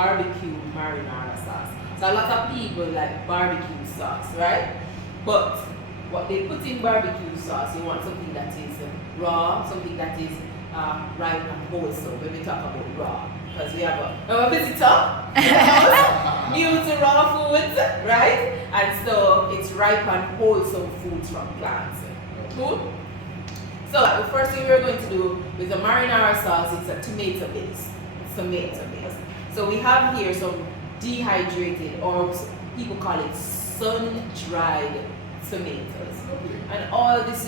Barbecue Marinara Sauce. So a lot of people like barbecue sauce, right? But what they put in barbecue sauce, you want something that is raw, something that is ripe and wholesome when we talk about raw. Because we have a visitor new to raw foods, right? And so it's ripe and wholesome foods from plants. Cool? So the first thing we're going to do with the marinara sauce is a tomato base. It's tomato base. So we have here some dehydrated, or people call it sun-dried tomatoes. And all this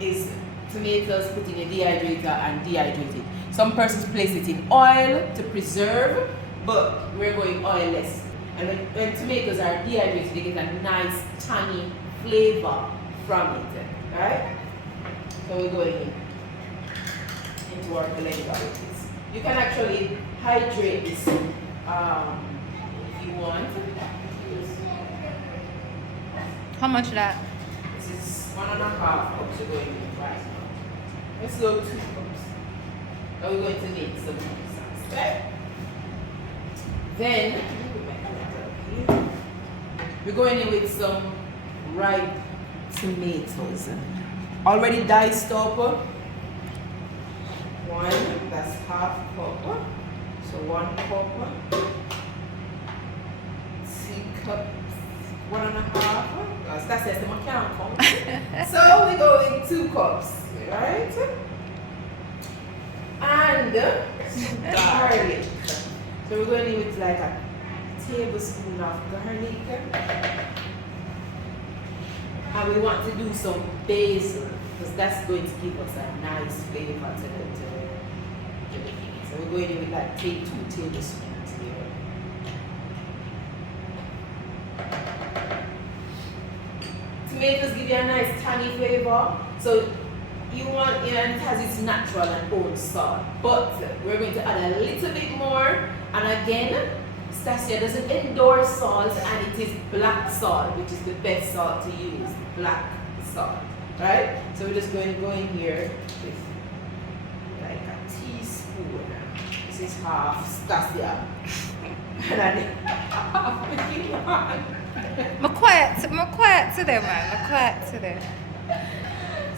is tomatoes put in a dehydrator and dehydrated. Some persons place it in oil to preserve, but we're going oilless. And when tomatoes are dehydrated, they get a nice tangy flavor from it, right? So we're going into our blender with this. You can actually hydrate this if you want. How much that? This is 1.5 cups you're going in right now. Let's go 2 cups. Now we're going to make some sauce, right? Then we're going in with some ripe tomatoes. Already diced up. One, that's half cup. So 1 cup. 2 cups. 1.5. That's the mechanical. So we go in 2 cups, right? And garlic. So we're going in with like a tablespoon of garlic. And we want to do some basil, because that's going to give us a nice flavor to the thing. So we're going in with like 2 tablespoons here. Tomatoes give you a nice tangy flavor. So you want, and it has its natural and own salt. But we're going to add a little bit more. And again, Stacia doesn't endorse salt, and it is black salt, which is the best salt to use. Black salt, right? So we're just going to go in here with like a teaspoon. This is half Stacia. And then half with you on. I'm quiet today, man. I'm quiet today.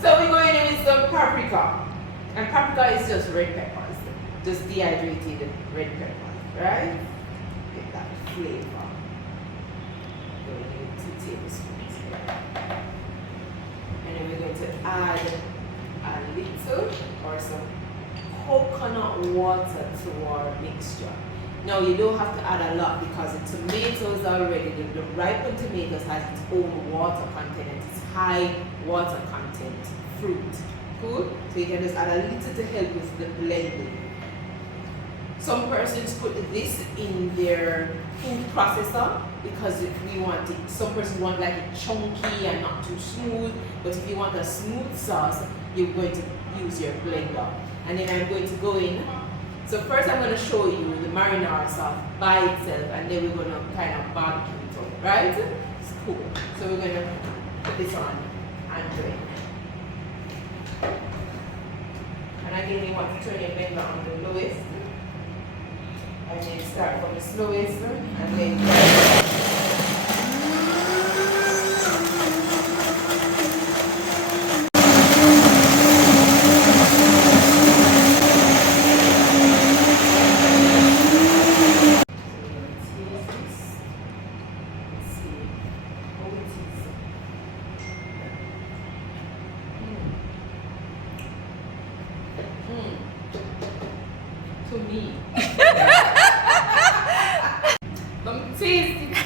So we're going in with some paprika. And paprika is just red peppers. Just dehydrated red peppers, right? Get that flavor. Going in 2 tablespoons here. And then we're going to add a little or some coconut water to our mixture. Now you don't have to add a lot, because the tomatoes already, the ripened tomatoes has its own water content, and it's high water content fruit. Cool? So you can just add a little to help with the blending. Some persons put this in their food processor because if we want it, some persons want like it chunky and not too smooth, but if you want a smooth sauce, you're going to use your blender. And then I'm going to go in. So first I'm going to show you the marinara sauce by itself, and then we're going to kind of barbecue it up, right? It's cool. So we're going to put this on and drain. And again, you want to turn your blender on the lowest. And then start from the slowest and then to me. Don't taste it.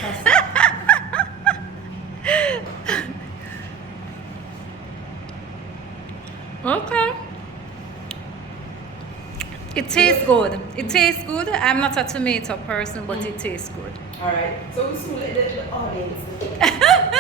Okay. It tastes good. It tastes good. I'm not a tomato person, but it tastes good. Alright, so we soon let the audience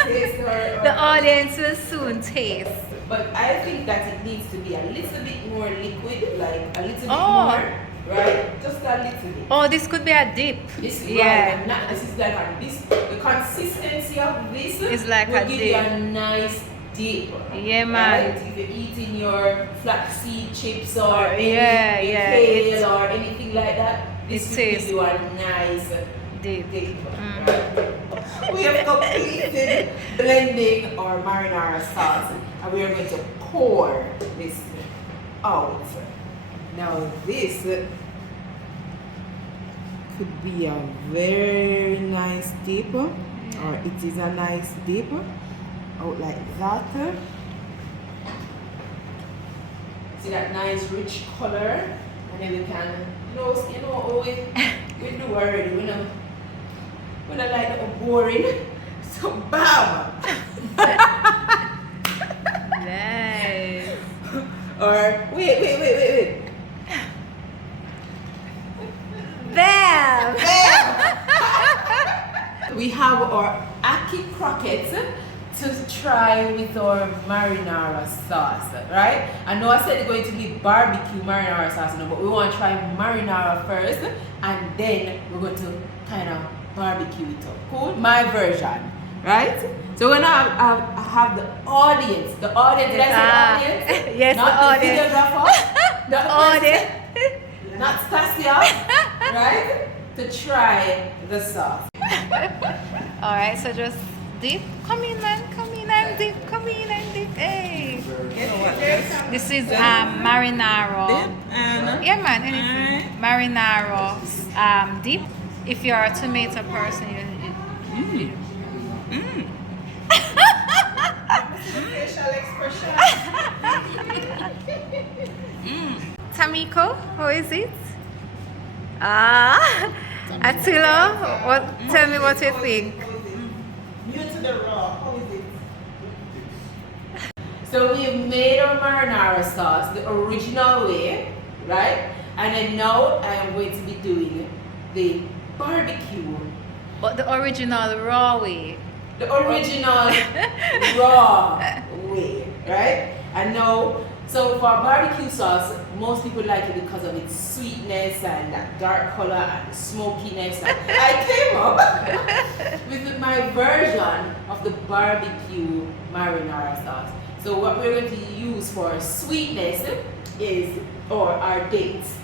taste The audience will soon taste. But I think that it needs to be a little bit more liquid, like a little bit more. Right? Just a little bit. Oh, this could be a dip. This, yeah. Right, not, this is like a, this, the consistency of this is like will a give dip. you a nice dip. Yeah, man. Right? If you're eating your flaxseed chips or any yeah, kale or anything like that, This It will tastes give you a nice deep. dip. We have completed blending our marinara sauce, and we are going to pour this out. Now this could be a very nice dip, or it is a nice dip, out like that. See that nice rich color, and then we can, we do already. We don't like the boring, so bam. Nice. Or wait. Bam! We have our ackee croquettes to try with our marinara sauce, right? I know I said it's going to be barbecue marinara sauce, but we want to try marinara first, and then we're going to kind of barbecue it up. Cool? My version, right? So we're gonna have the audience. The audience, did I say the audience? Yes, not the audience. Videographer, The audience. not Stacia, right? To try the sauce. Alright, so just dip. Come in and dip. Come in and dip. Hey. This is marinara. Yeah, man, anything. Marinara dip. If you're a tomato person, Facial expression. Tamiko, how is it? Attila, tell me what you think. New to the raw, how is it? So we've made our marinara sauce the original way, right? And then now I am going to be doing the barbecue. But the original raw way. The original raw way, right? And now, so for barbecue sauce, most people like it because of its sweetness and that dark color and smokiness. And I came up with my version of the barbecue marinara sauce. So what we're going to use for sweetness is our dates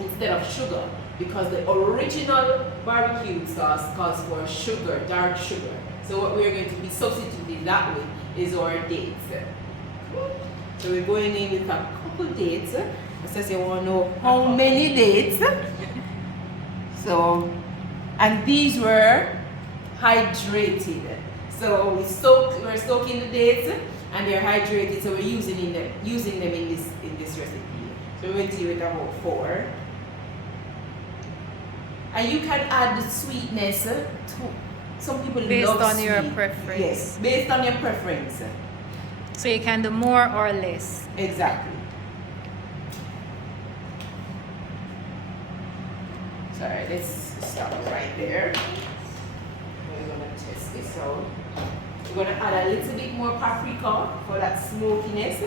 instead of sugar, because the original barbecue sauce calls for sugar, dark sugar. So what we're going to be substituting that with is our dates. So we're going in with a couple dates. It says you want to know how many dates. So, and these were hydrated. So we're soaking the dates, and they're hydrated. So we're using them in this recipe. So we're going to do it about 4. And you can add the sweetness to some people Based love on your sweet. preference. Yes, based on your preference. So you can do more or less. Exactly. Sorry, let's stop right there. We're gonna test this out. We're gonna add a little bit more paprika for that smokiness.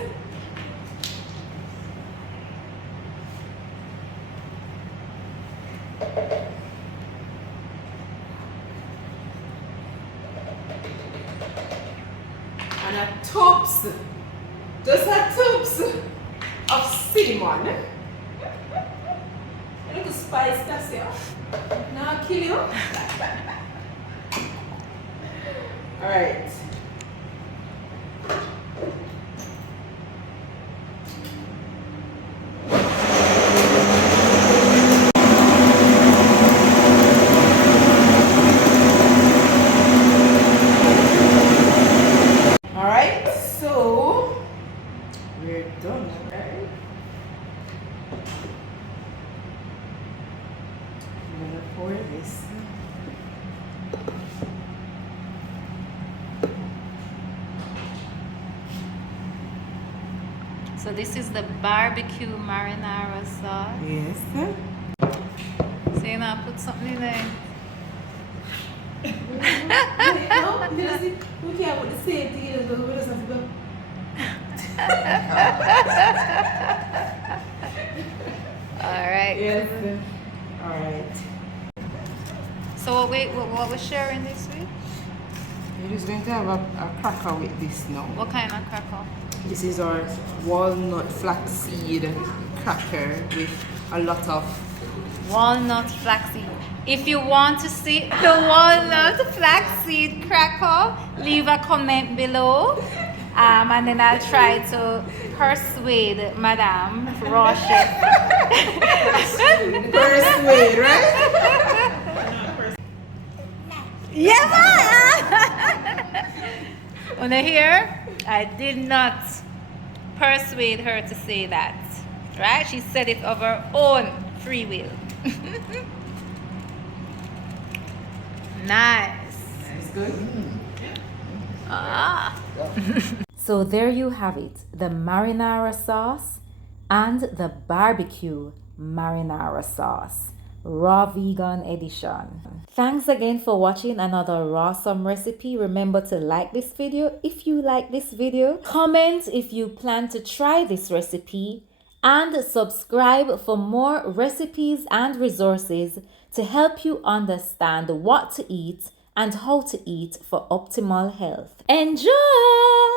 And a tubs, just a tubs of cinnamon. A little spice, that's it. Now I'll kill you. All right. So this is the barbecue marinara sauce. Yes. So you know, put something in there. We can't put the same thing in because we just have to go. Alright. Yes. Alright. So what we're sharing this with? We're just going to have a cracker with this now. What kind of cracker? This is our walnut flaxseed cracker with a lot of walnut flaxseed. If you want to see the walnut flaxseed cracker, leave a comment below. And then I'll try to persuade Madame Raw Chef. Persuade, right? Yeah, on here, I did not persuade her to say that. Right? She said it of her own free will. Nice. It's good. Ah. So there you have it, the marinara sauce and the barbecue marinara sauce, raw vegan edition. Thanks again for watching another rawsome recipe. Remember to like this video if you like this video, comment if you plan to try this recipe, and subscribe for more recipes and resources to help you understand what to eat and how to eat for optimal health. Enjoy!